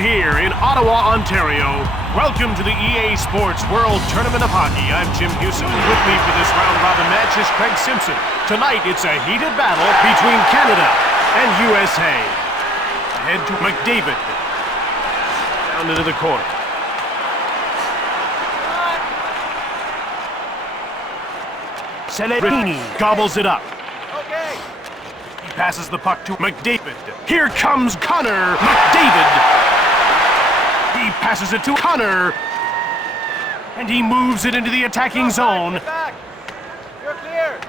here in Ottawa, Ontario. Welcome to the EA Sports World Tournament of Hockey. I'm Jim Hewson. With me for this round-robin match is Craig Simpson. Tonight, it's a heated battle between Canada and USA. Ahead to McDavid. Down into the corner. Celestini gobbles it up. Okay. He passes the puck to McDavid. Here comes Connor McDavid. He passes it to Connor. And he moves it into the attacking zone. Get back. You're clear.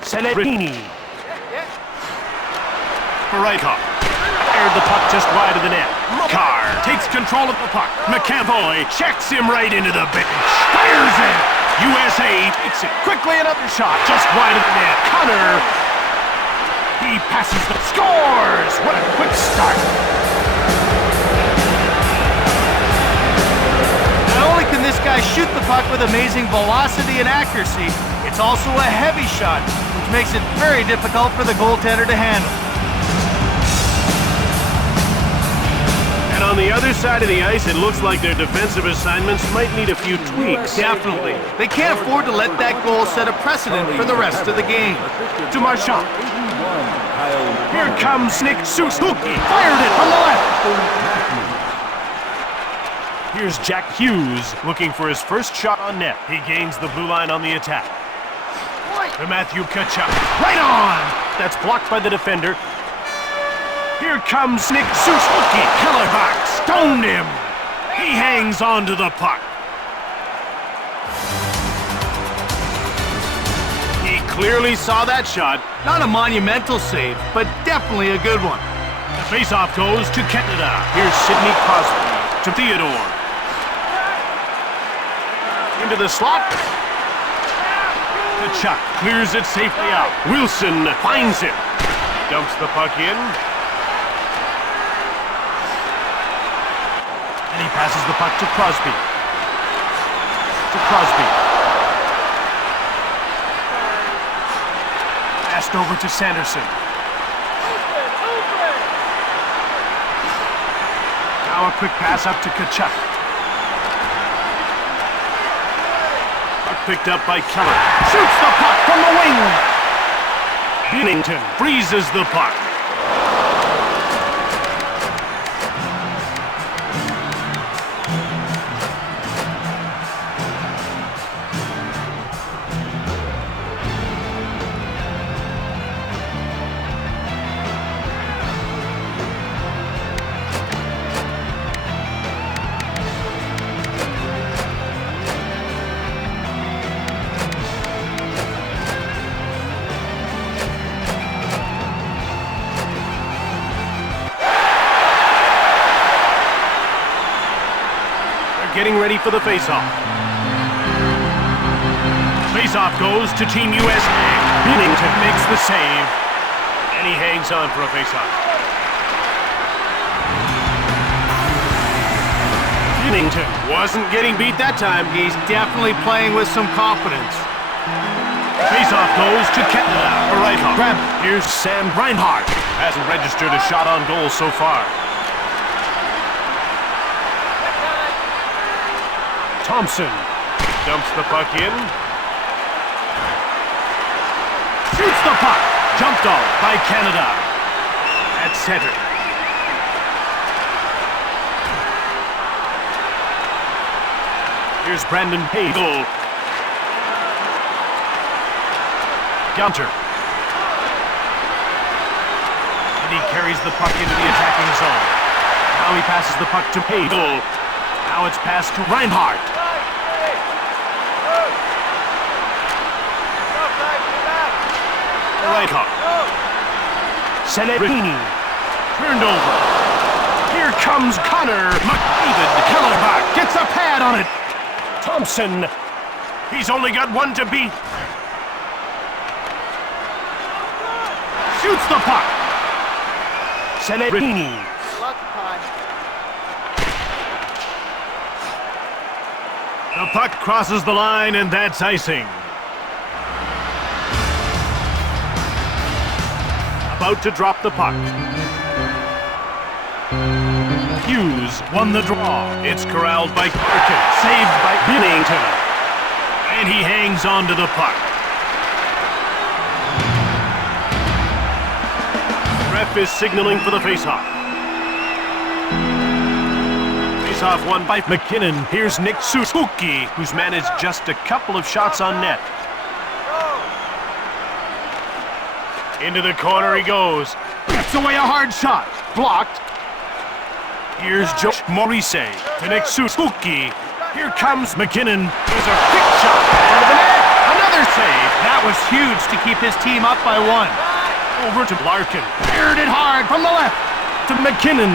Celestini. Yeah. Barakov. Aired the puck just wide of the net. Carr takes control of the puck. McAvoy checks him right into the bench. Fires it. USA takes it quickly. Another shot just wide of the net. Connor. He passes the scores. What a quick start. Not only can this guy shoot the puck with amazing velocity and accuracy, it's also a heavy shot, which makes it very difficult for the goaltender to handle. And on the other side of the ice, it looks like their defensive assignments might need a few tweaks. Definitely. They can't afford to let that goal set a precedent for the rest of the game. To Marchand. Here comes Nick Suzuki. Fired it from the left. Here's Jack Hughes looking for his first shot on net. He gains the blue line on the attack. To Matthew Tkachuk. Right on! That's blocked by the defender. Here comes Nick Suzuki. Kellerbach stoned him. He hangs on to the puck. He clearly saw that shot. Not a monumental save, but definitely a good one. The faceoff goes to Canada. Here's Sidney Crosby to Theodore. Into the slot. Tkachuk clears it safely out. Wilson finds it. Dumps the puck in. And he passes the puck to Crosby. Passed over to Sanderson. Now a quick pass up to Tkachuk. Puck picked up by Keller. Shoots the puck from the wing. Binnington freezes the puck. Getting ready for the faceoff. Faceoff goes to Team USA. Binnington makes the save. And he hangs on for a faceoff. Binnington wasn't getting beat that time. He's definitely playing with some confidence. Faceoff goes to Canada. Barakov. Grab it. Here's Sam Reinhart. Hasn't registered a shot on goal so far. Thompson dumps the puck in. Shoots the puck. Jumped off by Canada. At center. Here's Brandon Hagel. Gunter. And he carries the puck into the attacking zone. Now he passes the puck to Hagel. Now it's passed to Reinhart. Barakov. Celestini. Turned over. Here comes Connor McDavid. Kellerbach gets a pad on it. Thompson. He's only got one to beat. Shoots the puck. Celestini. The puck crosses the line, and that's icing. About to drop the puck. Hughes won the draw. It's corralled by Larkin, saved by Binnington. And he hangs on to the puck. Ref is signaling for the faceoff. Faceoff won by McKinnon. Here's Nick Suzuki, who's managed just a couple of shots on net. Into the corner he goes. Gets away a hard shot. Blocked. Here's Josh Maurice to Nick Suzuki. Here comes McKinnon. Here's a quick shot. Out of the net. Another save. That was huge to keep his team up by 1. Over to Larkin. Fired it hard from the left to McKinnon.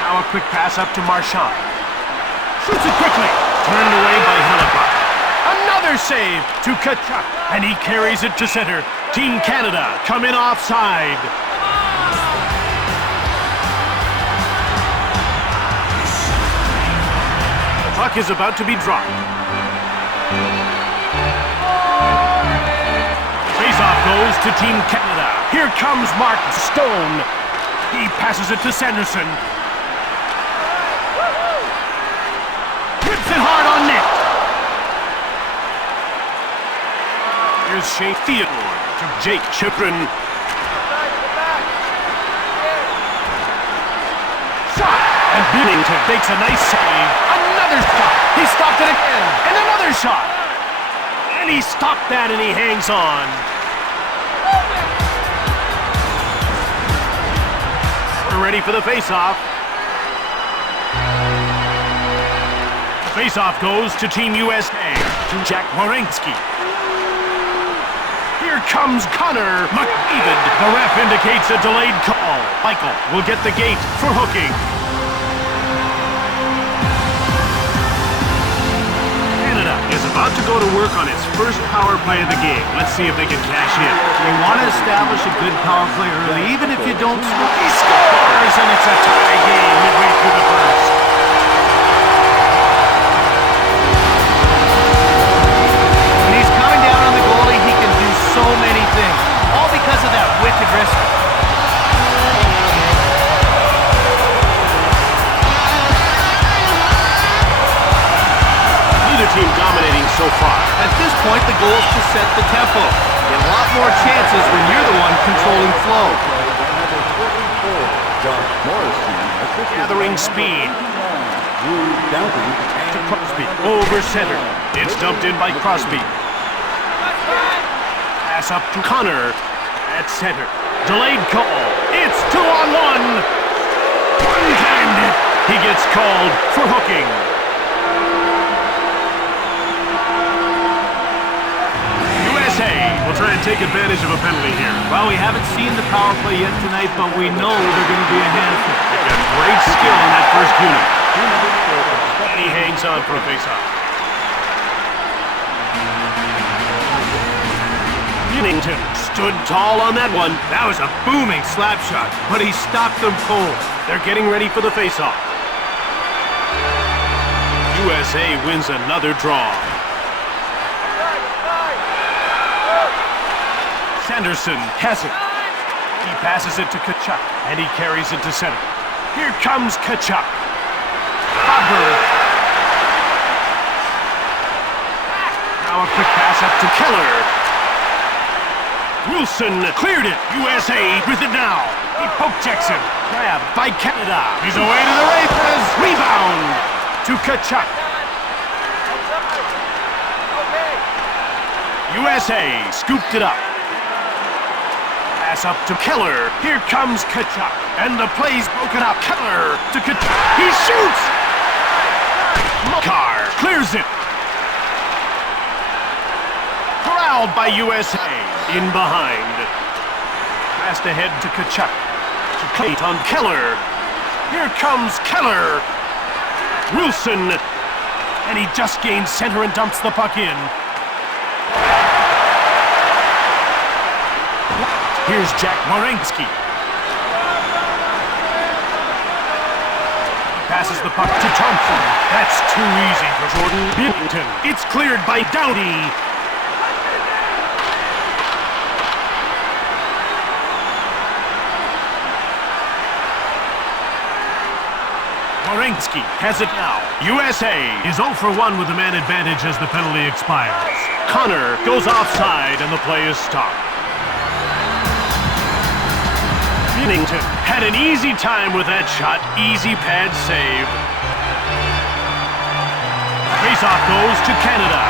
Now a quick pass up to Marchand. Shoots it quickly. Turned away by Hellebuck. Another save to Tkachuk. And he carries it to center. Team Canada come in offside. The puck is about to be dropped. Faceoff goes to Team Canada. Here comes Mark Stone. He passes it to Sanderson. Whips it hard on net. Here's Shea Theodore to Jake Chyprin. Shot! And Binnington takes a nice save. Another shot. He stopped it again. And another shot. And he stopped that and he hangs on. We're ready for the faceoff. The faceoff goes to Team USA, to Jack Werenski. Here comes Connor McDavid. The ref indicates a delayed call. Michael will get the gate for hooking. Canada is about to go to work on its first power play of the game. Let's see if they can cash in. You want to establish a good power play early, even if you don't score. He scores, and it's a tie game midway through the first. When he's coming down on the goalie, he can do so many things, all because of that wicked wrist. Neither team dominating so far. At this point, the goal is to set the tempo. You get a lot more chances when you're the one controlling flow. Gathering speed. To Crosby. Over center. It's dumped in by Crosby. Pass up to Connor. At center. Delayed call. It's 2-on-1. One-timed it. He gets called for hooking. We'll try and take advantage of a penalty here. Well, we haven't seen the power play yet tonight, but we know they're going to be a handful. They've got great skill in that first unit. And he hangs on for a faceoff. Binnington stood tall on that one. That was a booming slap shot, but he stopped them cold. They're getting ready for the faceoff. USA wins another draw. Sanderson has it. He passes it to Tkachuk, and he carries it to center. Here comes Tkachuk. Hopper. Now a quick pass up to Keller. Wilson cleared it. USA with it now. He poke checks him. Grabbed by Canada. He's away to the races. Rebound to Tkachuk. USA scooped it up. Pass up to Keller. Here comes Tkachuk. And the play's broken up. Keller to Tkachuk. He shoots! Makar clears it. Corralled by USA. In behind. Passed ahead to Tkachuk. To Kate on Keller. Here comes Keller. Wilson. And he just gains center and dumps the puck in. Here's Jack Werenski. Passes the puck to Thompson. That's too easy for Jordan Binnington. It's cleared by Doughty. Orensky has it now. USA is 0 for 1 with the man advantage as the penalty expires. Connor goes offside and the play is stopped. Binnington had an easy time with that shot. Easy pad save. Face-off goes to Canada.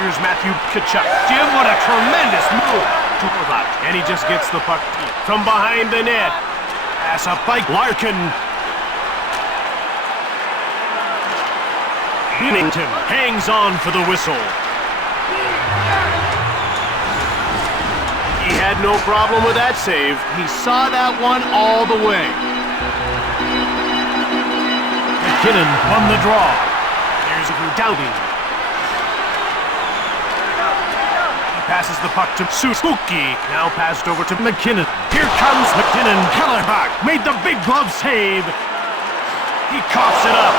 Here's Matthew Tkachuk. Jim, what a tremendous move. To Horvat. And he just gets the puck from behind the net. Pass up by Larkin. Binnington hangs on for the whistle. He had no problem with that save. He saw that one all the way. McKinnon won the draw. There's Dowdy. He passes the puck to Suzuki. Now passed over to McKinnon. Here comes McKinnon. Kellerbach made the big glove save. He coughs it up.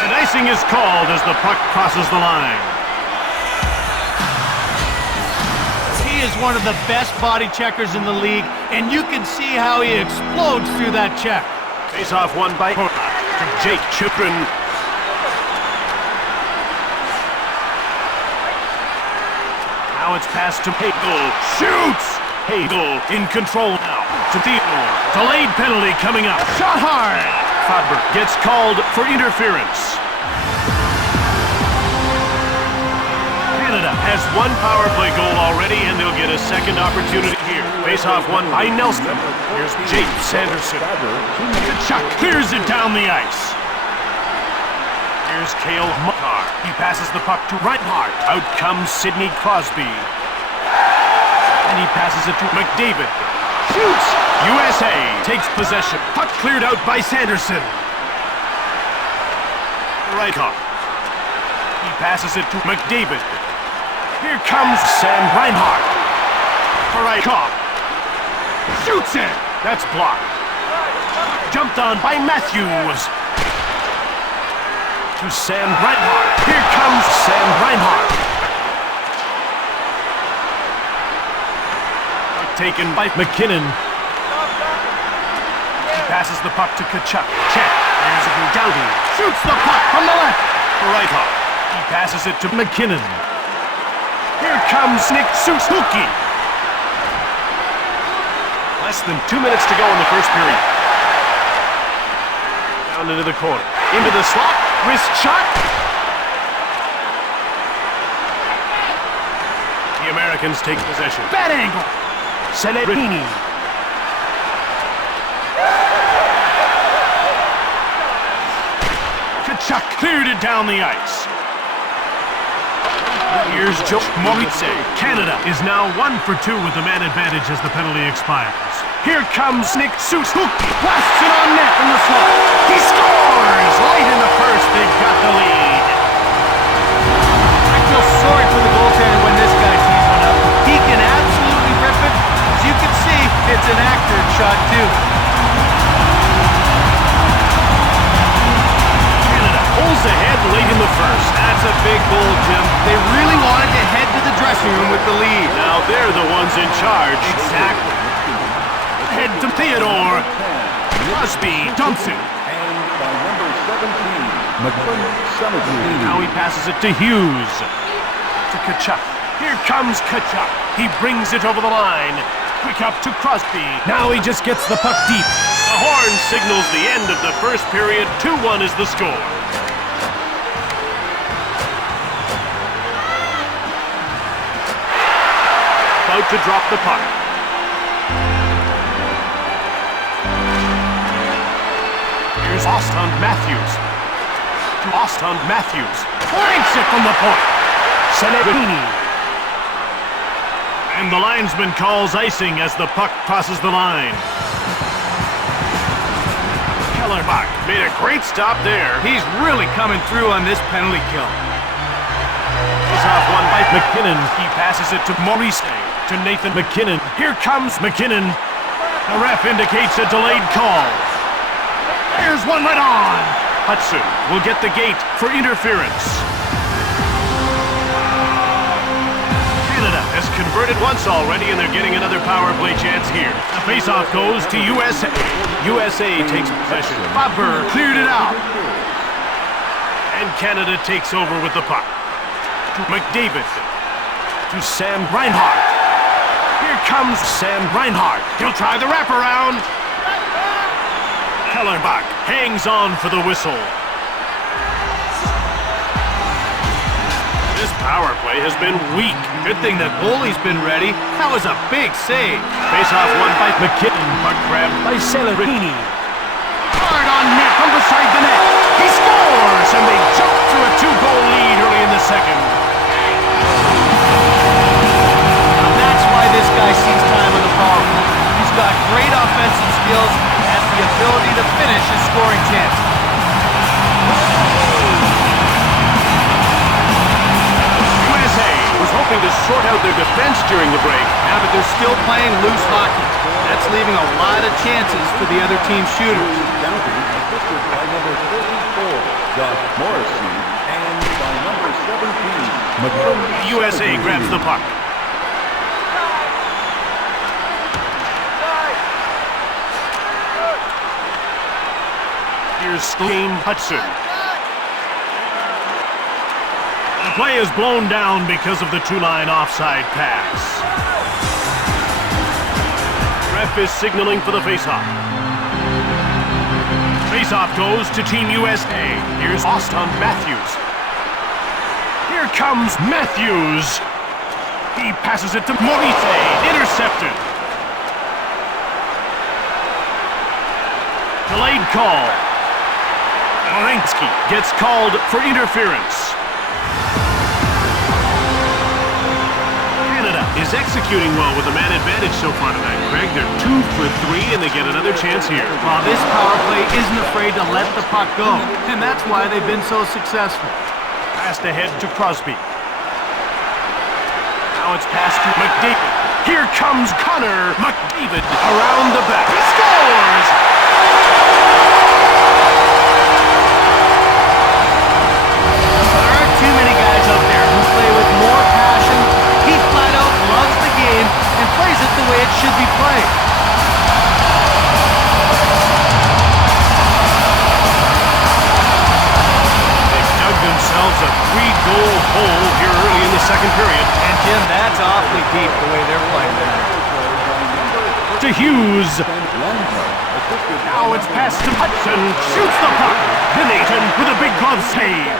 And icing is called as the puck crosses the line. He is one of the best body checkers in the league, and you can see how he explodes through that check. Face-off won by Horvat to Jake Chychrun. Now it's passed to Hagel. Shoots! Hagel in control now. To Theodore. Delayed penalty coming up. Shot hard! Faber gets called for interference. Canada has one power play goal already, and they'll get a second opportunity here. Face-off won by Nelson. Here's Jake Sanderson. Tkachuk clears it down the ice. Here's Cale Makar. He passes the puck to Reinhardt. Out comes Sidney Crosby. And he passes it to McDavid. Shoots! USA takes possession. Puck cleared out by Sanderson. Reichhoff. He passes it to McDavid. Here comes Sam Reinhardt. Reichhoff. Shoots it! That's blocked. Jumped on by Matthews. To Sam Reinhardt. Here comes Sam Reinhardt. Taken by McKinnon. He passes the puck to Tkachuk. Check. There's a Dowdy. Shoots the puck from the left. Reichhoff. He passes it to McKinnon. Here comes Nick Suzuki. Less than 2 minutes to go in the first period. Down into the corner. Into the slot. Wrist shot. The Americans take possession. Bad angle. Celebrini. Tkachuk cleared it down the ice. Here's Joe Moritz. Canada is now 1 for 2 with the man advantage as the penalty expires. Here comes Nick Suzuki. Blasts it on net from the slot. He scores! Late in the first, they've got the lead. I feel sorry for the goaltender when this guy tees one up. He can absolutely rip it. As you can see, it's an accurate shot too. Canada pulls ahead late in the first. That's a big goal, Jim. They really wanted to head to the dressing room with the lead. Now they're the ones in charge. Exactly. Head to Theodore. Crosby dumps it. And by number 17, Now he passes it to Hughes. To Tkachuk. Here comes Tkachuk. He brings it over the line. Quick up to Crosby. Now he just gets the puck deep. The horn signals the end of the first period. 2-1 is the score. About to drop the puck. Here's Austin Matthews. To Austin Matthews. Blanks it from the point. Celebrini. And the linesman calls icing as the puck crosses the line. Kellerbach made a great stop there. He's really coming through on this penalty kill. He's off one by McKinnon. He passes it to Maurice. To Nathan McKinnon. Here comes McKinnon. The ref indicates a delayed call. Here's one right on. Hudson will get the gate for interference. Canada has converted once already, and they're getting another power play chance here. The faceoff goes to USA. USA takes possession. Faber cleared it out. And Canada takes over with the puck. To McDavid. To Sam Reinhart. Here comes Sam Reinhart. He'll try the wraparound. Kellerbach hangs on for the whistle. This power play has been weak. Good thing that goalie's been ready. That was a big save. Face-off won by McKinnon. Puck grabbed by Cellerini. Hard on net from beside the net. He scores, and they jump to a 2-goal lead early in the second. Now that's why this guy sees time on the power play. He's got great offensive skills and has the ability to finish his scoring chances. Hoping to sort out their defense during the break. Yeah, but they're still playing loose hockey. That's leaving a lot of chances for the other team's shooters. Assisted by number 34, Josh Morrissey, and by number 17, USA grabs the puck. Here's Kane Hudson. The play is blown down because of the two-line offside pass. Ref is signaling for the faceoff. Faceoff goes to Team USA. Here's Auston Matthews. Here comes Matthews. He passes it to Moise. Intercepted. Delayed call. Morenski gets called for interference. Is executing well with the man advantage so far tonight, Craig. They're 2 for 3, and they get another chance here. Well, this power play isn't afraid to let the puck go, and that's why they've been so successful. Passed ahead to Crosby. Now it's passed to McDavid. Here comes Connor McDavid around the back. He scores! There aren't too many guys out there who play with more passion. He flat out loves the game and plays it the way it should be played. They've dug themselves a 3-goal hole here early in the second period. And Jim, that's awfully deep the way they're playing tonight. To Hughes. Now it's passed to Hudson. Shoots the puck. Bennington with a big glove save.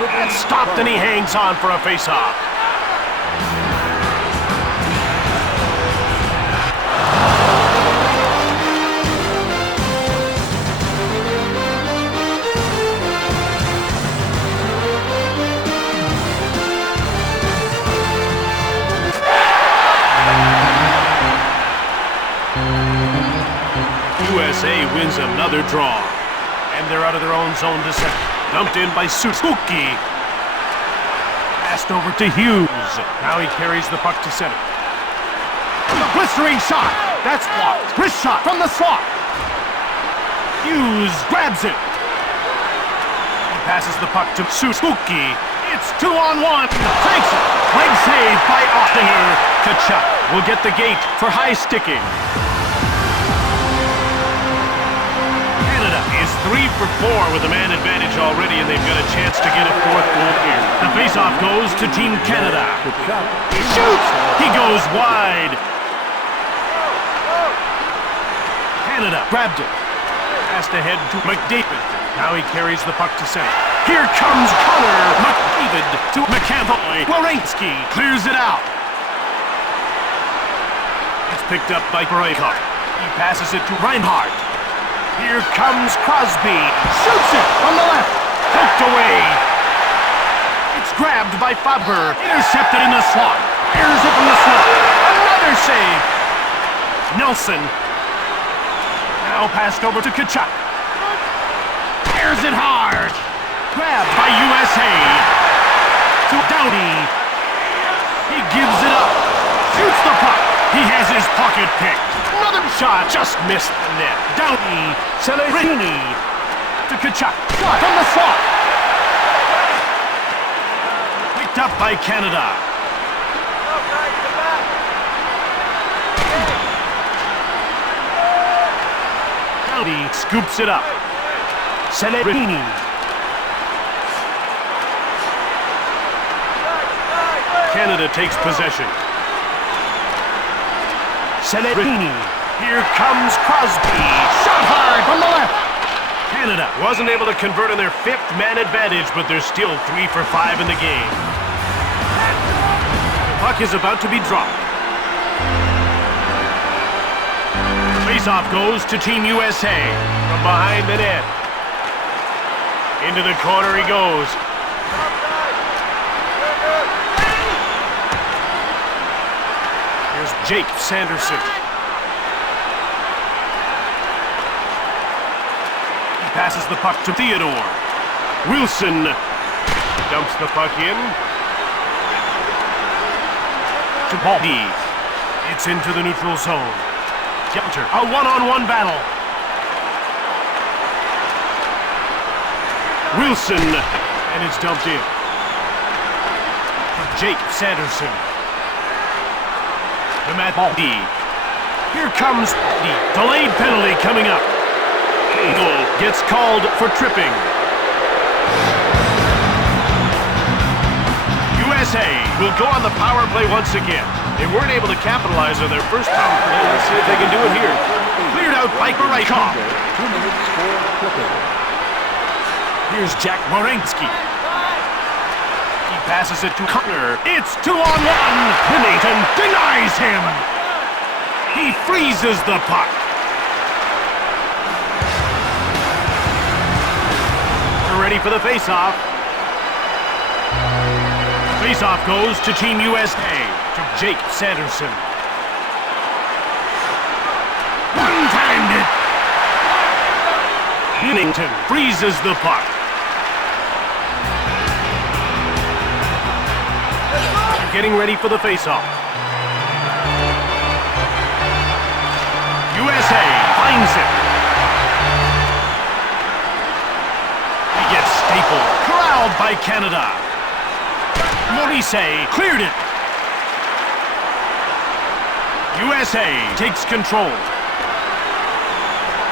And stopped, and he hangs on for a face-off. USA wins another draw, and they're out of their own zone to center. Dumped in by Suzuki. Passed over to Hughes. Now he carries the puck to center. The blistering shot. That's blocked. Wrist shot from the slot. Hughes grabs it. He passes the puck to Suzuki. It's 2-on-1. Takes it. Leg save by Oettinger. Kachuk will get the gate for high sticking. 3 for 4 with a man advantage already, and they've got a chance to get a 4th goal here. The faceoff goes to Team Canada. He shoots! He goes wide. Canada grabbed it. Passed ahead to McDavid. Now he carries the puck to center. Here comes Connor McDavid to McAvoy. Morenski clears it out. It's picked up by Breakout. He passes it to Reinhart. Here comes Crosby. Shoots it from the left. Poked away. It's grabbed by Faber. Intercepted in the slot. Fires it from the slot. Another save. Nelson. Now passed over to Kachuk. Fires it hard. Grabbed by USA. To Doughty. He gives it up. Shoots the puck. He has his pocket picked. Another shot just missed the net. Doughty, Cellerini to Kachuk. Shot from the slot. Picked up by Canada. scoops it up. Celebrini. Canada takes possession. Celebrini. Here comes Crosby. Shot hard from the left. Canada wasn't able to convert on their fifth man advantage, but they're still 3 for 5 in the game. The puck is about to be dropped. Face-off goes to Team USA from behind the net. Into the corner he goes. Here's Jake Sanderson. He passes the puck to Theodore. Wilson dumps the puck in to Baldy. It's into the neutral zone. Counter, a one-on-one battle. Wilson, and it's dumped in. Jake Sanderson. To Matt Baldy. Here comes the delayed penalty coming up. Goal gets called for tripping. USA will go on the power play once again. They weren't able to capitalize on their first power play. Let's see if they can do it here. Cleared out by Barakov. 2 minutes for clipping. Here's Jack Morensky. He passes it to Connor. It's 2-on-1. Binnington denies him. He freezes the puck. They're ready for the face-off. Face-off goes to Team USA. To Jake Sanderson. One-timed it. Binnington freezes the puck. Getting ready for the face-off. USA finds it. He gets stapled. Corralled by Canada. Maurice cleared it. USA takes control.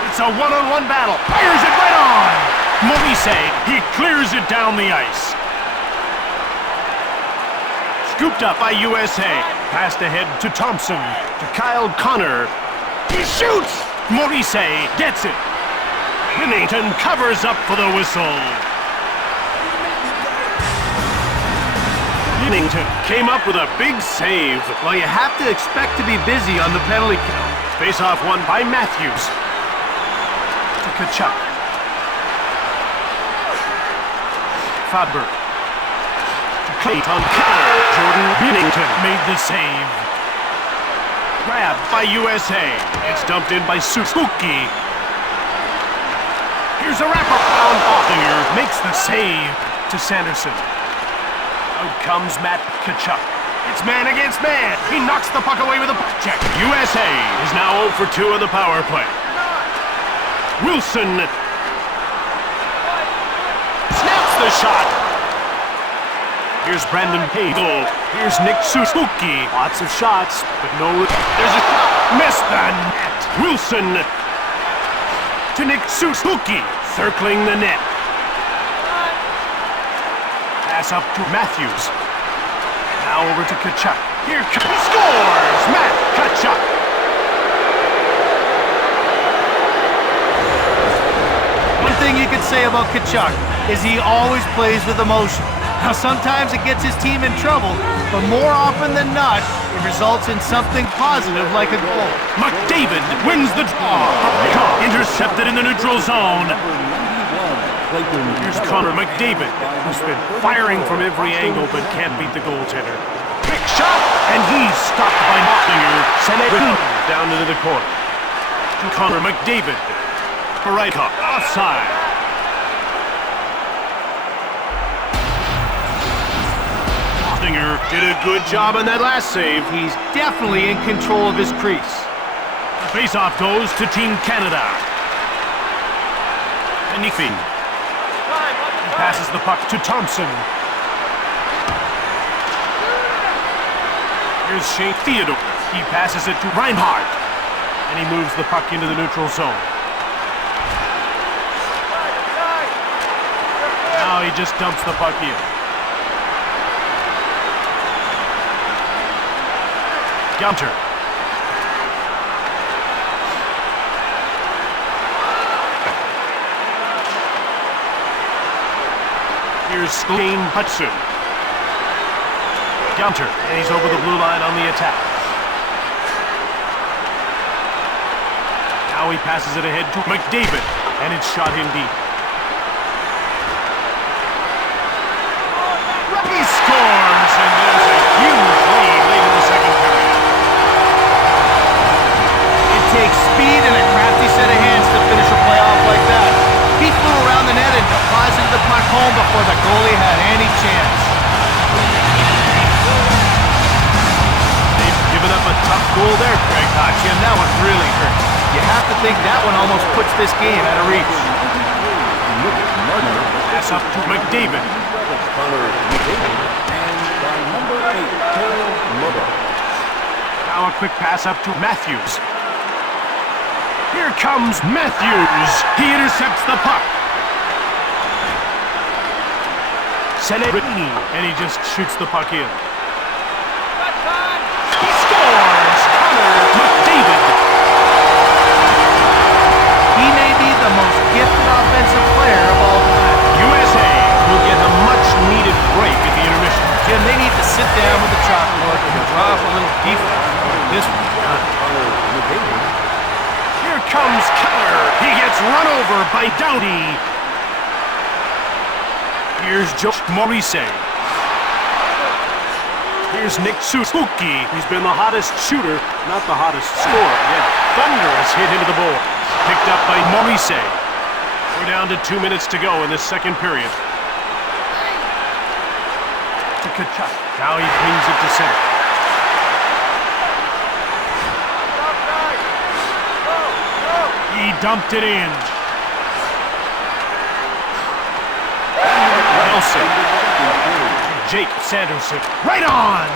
It's a one-on-one battle. Fires it right on. Maurice, he clears it down the ice. Scooped up by USA. Passed ahead to Thompson. To Kyle Connor. He shoots! Maurice gets it. Binnington covers up for the whistle. Binnington came up with a big save. Well, you have to expect to be busy on the penalty kill. Face-off won by Matthews. To Tkachuk. Faber. To Clayton Connor. Jordan Binnington made the save. Grabbed by USA. It's dumped in by Suzuki. Here's a wraparound. Ottinger makes the save to Sanderson. Out comes Matt Tkachuk. It's man against man. He knocks the puck away with a puck check. USA is now 0 for 2 on the power play. Wilson snaps the shot. Here's Brandon Hagel. Here's Nick Suzuki. Lots of shots, but no... There's a shot. Missed the net. Wilson to Nick Suzuki. Circling the net. Pass up to Matthews. Now over to Tkachuk. Here comes, scores! Matt Tkachuk. One thing you could say about Tkachuk is he always plays with emotion. Now sometimes it gets his team in trouble, but more often than not, it results in something positive like a goal. McDavid wins the draw. Intercepted in the neutral zone. Here's Connor McDavid, who's been firing from every angle but can't beat the goaltender. Quick shot, and he's stopped by Ottinger. Celebrini down into the corner. To Connor McDavid. Barakov offside. Ottinger did a good job on that last save. He's definitely in control of his crease. The face-off goes to Team Canada. And he passes the puck to Thompson. Here's Shane Theodore. He passes it to Reinhardt. And he moves the puck into the neutral zone. Now he just dumps the puck in. Gunter. Here's Skane Hudson. Gunter, and he's over the blue line on the attack. Now he passes it ahead to McDavid, and it's shot in deep. He scores, and there's a huge lead late in the second period. It takes speed and a crafty set of hands to finish a playoff like that. He flew around the net and deposited the puck home before the goalie had any chance. They've given up a tough goal there, Craig. Jim, that one really hurt. You have to think that one almost puts this game out of reach. Pass up to McDavid. Connor McDavid and by number 8, Cole Murray. Now a quick pass up to Matthews. Here comes Matthews. He intercepts the puck. Celebrini, and he just shoots the puck in. He scores! Connor McDavid. He may be the most gifted offensive player of all time. USA will get a much-needed break at the intermission. Jim, they need to sit down with the chalkboard and draw up a little defense for this one. Connor McDavid. Here comes Keller. He gets run over by Doughty. Here's Josh Morrissey. Here's Nick Suzuki. He's been the hottest shooter, not the hottest scorer yet. Thunderous hit into the board. Picked up by Morrissey. We're down to 2 minutes to go in this second period. To Kachuk. Now he brings it to center. He dumped it in. Nelson. Jake Sanderson. Right on!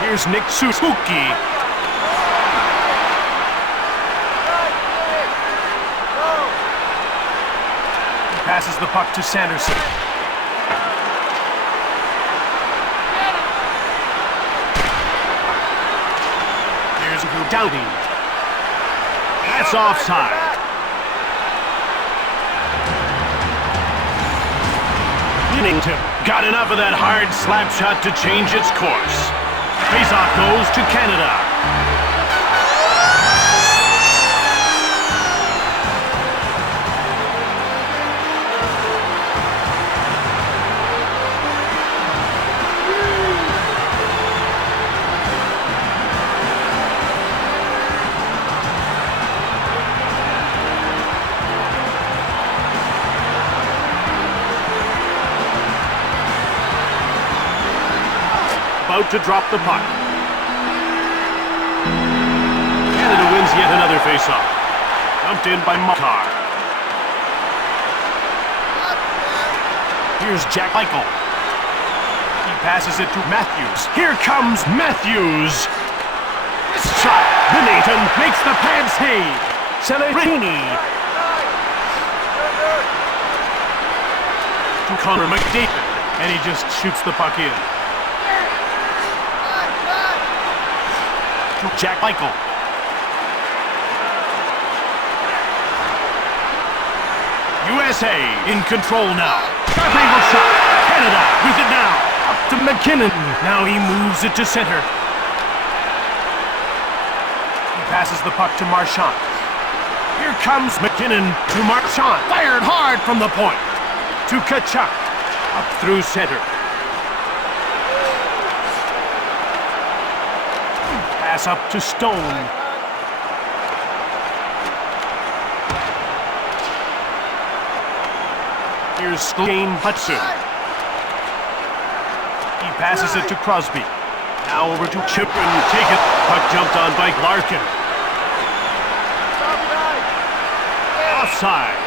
Here's Nick Suzuki. He passes the puck to Sanderson. Here's Doughty. That's offside. Winnington got enough of that hard slap shot to change its course. Faceoff goes to Canada. About to drop the puck. Canada wins yet another faceoff. Dumped in by Makar. Here's Jack Eichel. He passes it to Matthews. Here comes Matthews. This shot. Winnington makes the pad save. Celebrini. To Connor McDavid. And he just shoots the puck in. Jack Eichel. USA in control now. Sharp angle shot. Canada with it now. Up to McKinnon. Now he moves it to center. He passes the puck to Marchand. Here comes McKinnon to Marchand. Fired hard from the point. To Kachuk. Up through center. Pass up to Stone. Here's Skane Hudson. He passes it to Crosby. Now over to Chip and take it. Puck jumped on by Larkin. Offside.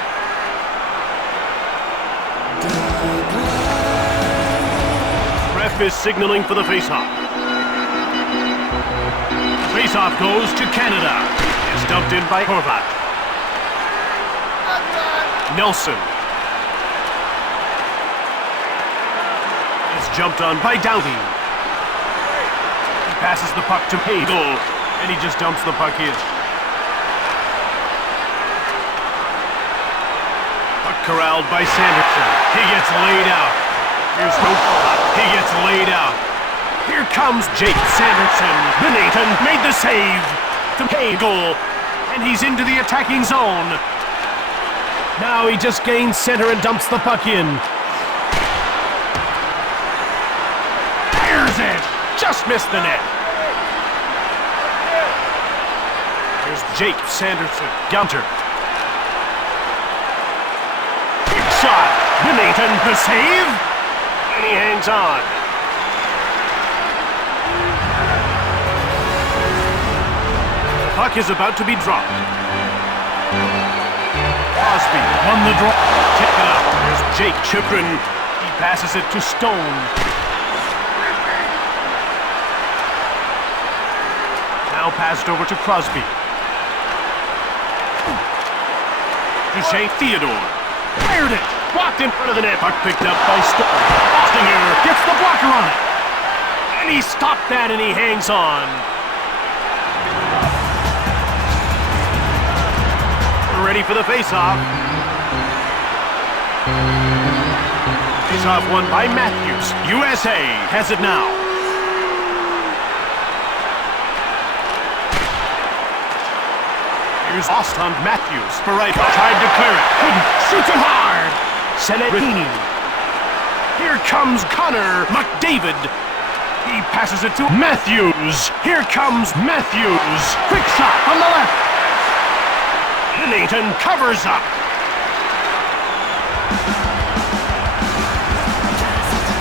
Ref is signaling for the faceoff. Faceoff goes to Canada. It's dumped in by Horvat. Nelson. jumped on by Doughty. He passes the puck to Hagel, and he just dumps the puck in. Puck corralled by Sanderson. He gets laid out. Here's Hope. He gets laid out. Here comes Jake Sanderson. Benathan made the save to Hagel, and he's into the attacking zone. Now he just gains center and dumps the puck in. Fires it! Just missed the net. Here's Jake Sanderson. Gunter. Big shot. Benathan, the save. And he hangs on. The puck is about to be dropped. Crosby won the draw. Check it out. There's Jake Chikrin. He passes it to Stone. Now passed over to Crosby. Duchesne Theodore. Fired it. Blocked in front of the net. Puck picked up by Stone. Ostinger gets the blocker on it. And he stopped that and he hangs on. We're ready for the face-off. Face-off won by Matthews. USA has it now. Here's Austin Matthews. Barreto tried to clear it. Couldn't. Shoots it hard. Celestini. Here comes Connor McDavid. He passes it to Matthews. Here comes Matthews. Quick shot from the left. Nathan covers up.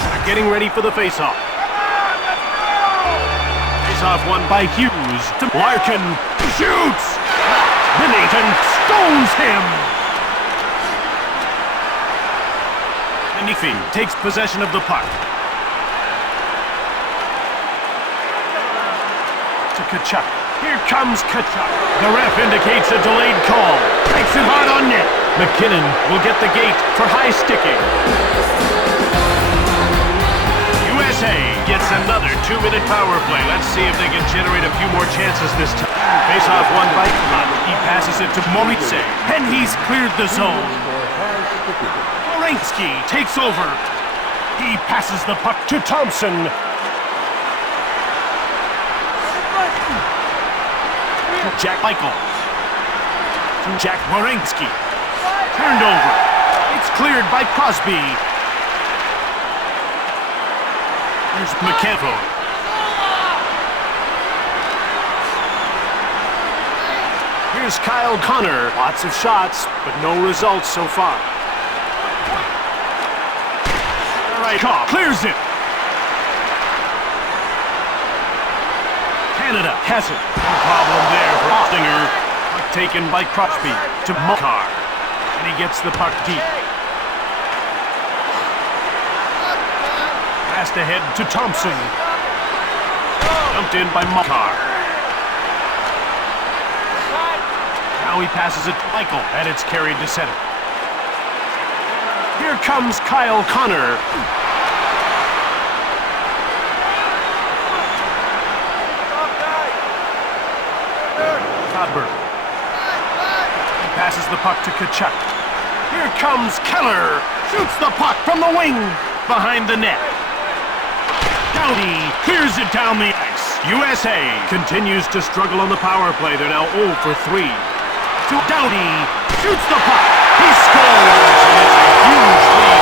They're getting ready for the face-off. Face-off won by Hughes to Larkin. Shoots! Nathan stones him. Nifi takes possession of the puck. To Tkachuk. Here comes Tkachuk. The ref indicates a delayed call. Takes it hard on net. McKinnon will get the gate for high sticking. USA gets another 2-minute power play. Let's see if they can generate a few more chances this time. Face-off won by Klutt. He passes it to Moritz, and he's cleared the zone. Morenski takes over. He passes the puck to Thompson. Jack Michael. To Jack Morenski. Turned over. It's cleared by Crosby. Here's McCaffrey. Here's Kyle Connor. Lots of shots, but no results so far. Right, clears it. Canada has it. No problem there for Ostinger. Puck taken by Crosby to Makar. And he gets the puck deep. Passed ahead to Thompson. Dumped in by Makar. Now he passes it to Michael, and it's carried to center. Here comes Kyle Connor. He passes the puck to Tkachuk. Here comes Keller. Shoots the puck from the wing. Behind the net. Doughty clears it down the ice. USA continues to struggle on the power play. They're now 0 for 3. To Doughty. Shoots the puck. He scores. And it's a huge lead.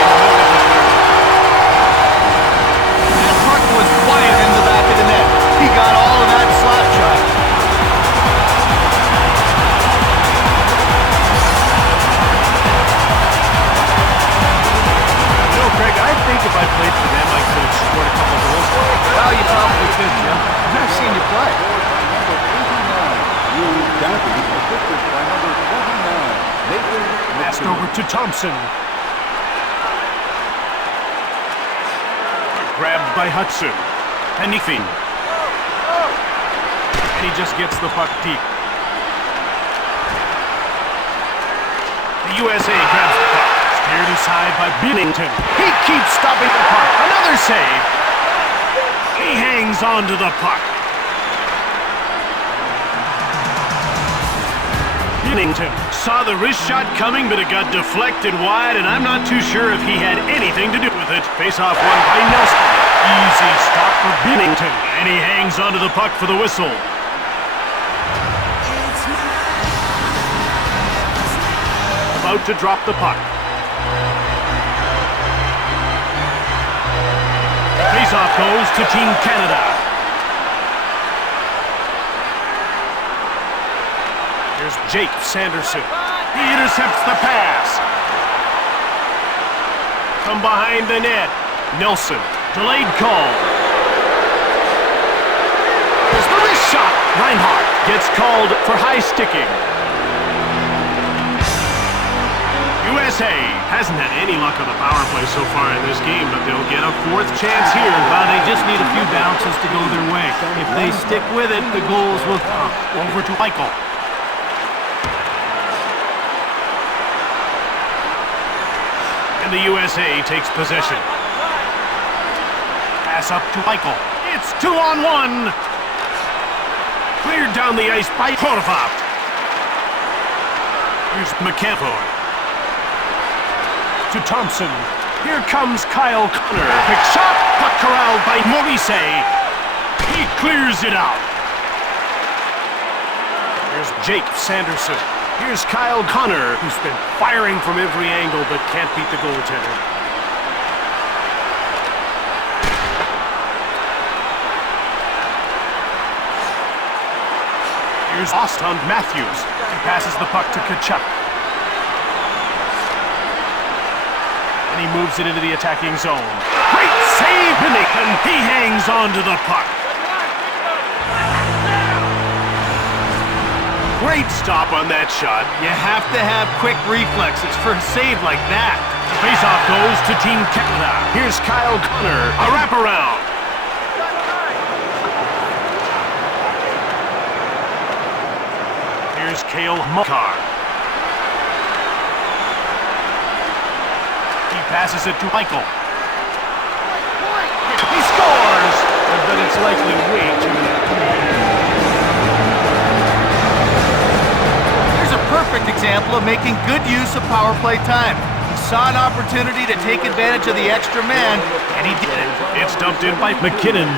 That puck was quiet in the back of the net. He got all of that slap shot. Greg, I think if I played for them, I could have scored a couple of goals. Well, you probably could, Jim. I've never seen you play. Passed over to Thompson. Grabbed by Hudson. Nifi. And he just gets the puck deep. The USA grabs the puck. Cleared aside by Bennington. He keeps stopping the puck. Another save. He hangs on to the puck. Bennington saw the wrist shot coming, but it got deflected wide, and I'm not too sure if he had anything to do with it. Face-off won by Nelson. Easy stop for Bennington, and he hangs onto the puck for the whistle. About to drop the puck. Face-off goes to Team Canada. Here's Jake Sanderson. He intercepts the pass. From behind the net, Nelson. Delayed call. There's the wrist shot. Reinhardt gets called for high sticking. USA hasn't had any luck on the power play so far in this game, but they'll get a fourth chance here. Well, they just need a few bounces to go their way. If they stick with it, the goals will come. Over to Michael. And the USA takes possession. Pass up to Michael. It's 2-on-1. Cleared down the ice by Protofopt. Here's McAvoy. To Thompson. Here comes Kyle Connor. Quick shot. Puck corralled by Maurice. He clears it out. Here's Jake Sanderson. Here's Kyle Connor, who's been firing from every angle but can't beat the goaltender. Here's Austin Matthews. He passes the puck to Tkachuk. And he moves it into the attacking zone. Great save, Bennington. He hangs on to the puck. Great stop on that shot. You have to have quick reflexes for a save like that. The faceoff goes to Team Canada. Here's Kyle Connor. A wraparound. Here's Cale Makar. He passes it to Michael. He scores! But it's likely way too late. Here's a perfect example of making good use of power play time. He saw an opportunity to take advantage of the extra man, and he did it. It's dumped in by McKinnon.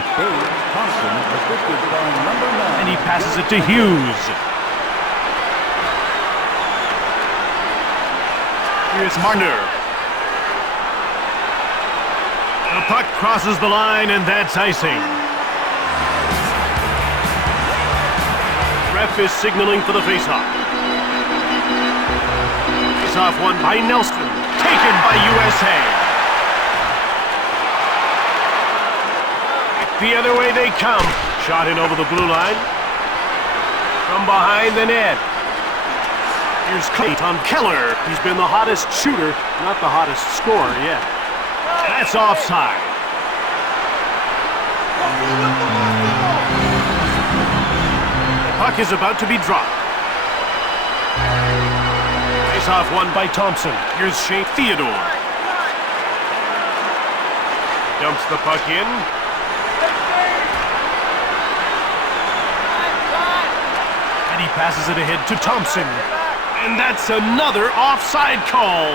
And he passes it to Hughes. Here's Marner. The puck crosses the line, and that's icing. Ref is signaling for the faceoff. Faceoff won by Nelson. Taken by USA. The other way they come. Shot in over the blue line. From behind the net. Here's Clayton Keller. He's been the hottest shooter, not the hottest scorer yet. That's offside. The puck is about to be dropped. Face-off won by Thompson. Here's Shane Theodore. Dumps the puck in. And he passes it ahead to Thompson. And that's another offside call.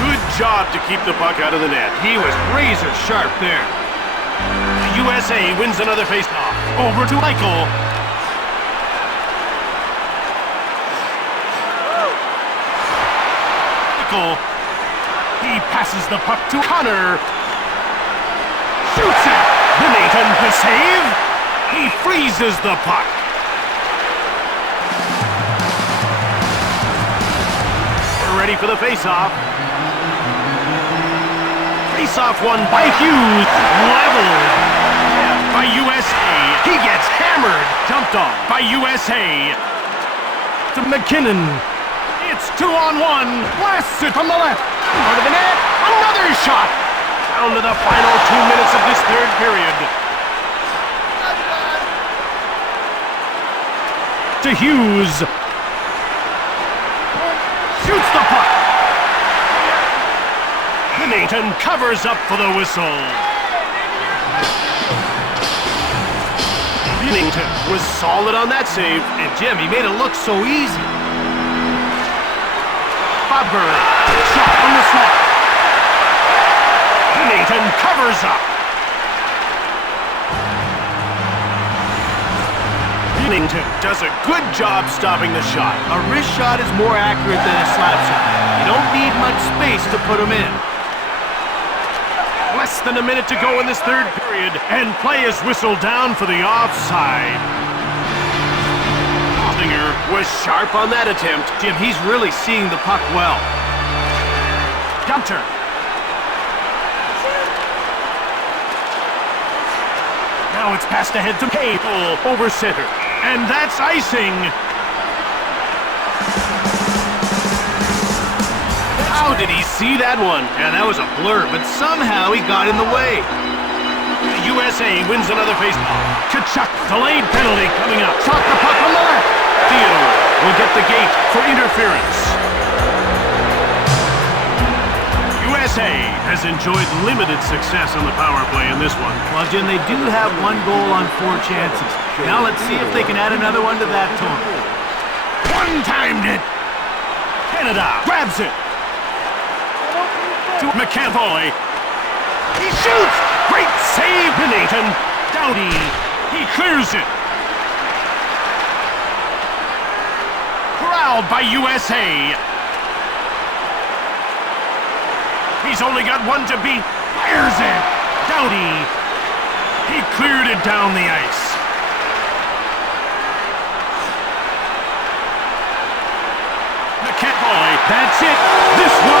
Good job to keep the puck out of the net. He was razor sharp there. The USA wins another faceoff. Over to Michael. Michael. He passes the puck to Connor. Shoots it. Bennington to save. He freezes the puck. We're ready for the faceoff. Faceoff won by Hughes. Leveled by USA. He gets hammered. Jumped on by USA. To McKinnon. It's 2-on-1. Blasts it from the left. Out of the net. Another shot. Down to the final 2 minutes of this third period. To Hughes. Binnington covers up for the whistle. Binnington was solid on that save. And Jim, he made it look so easy. Bobber, shot from the slot. Binnington covers up. Binnington does a good job stopping the shot. A wrist shot is more accurate than a slap shot. You don't need much space to put him in. Less than a minute to go in this third period, and play is whistled down for the offside. Singer was sharp on that attempt. Jim, he's really seeing the puck well. Gunter. Now it's passed ahead to Cable over center. And that's icing. How did he see that one? Yeah, that was a blur, but somehow he got in the way. The USA wins another faceoff. Tkachuk, delayed penalty coming up. Shot the puck on the left. Theodore will get the gate for interference. USA has enjoyed limited success on the power play in this one. Well, Jim, they do have 1 goal on 4 chances. Now let's see if they can add another one to that total. One-timed it. Canada grabs it. To McAvoy. He shoots! Great save, Binnington. Doughty. He clears it. Corralled by USA. He's only got one to beat. Fires it. Doughty. He cleared it down the ice. McAvoy. That's it. This one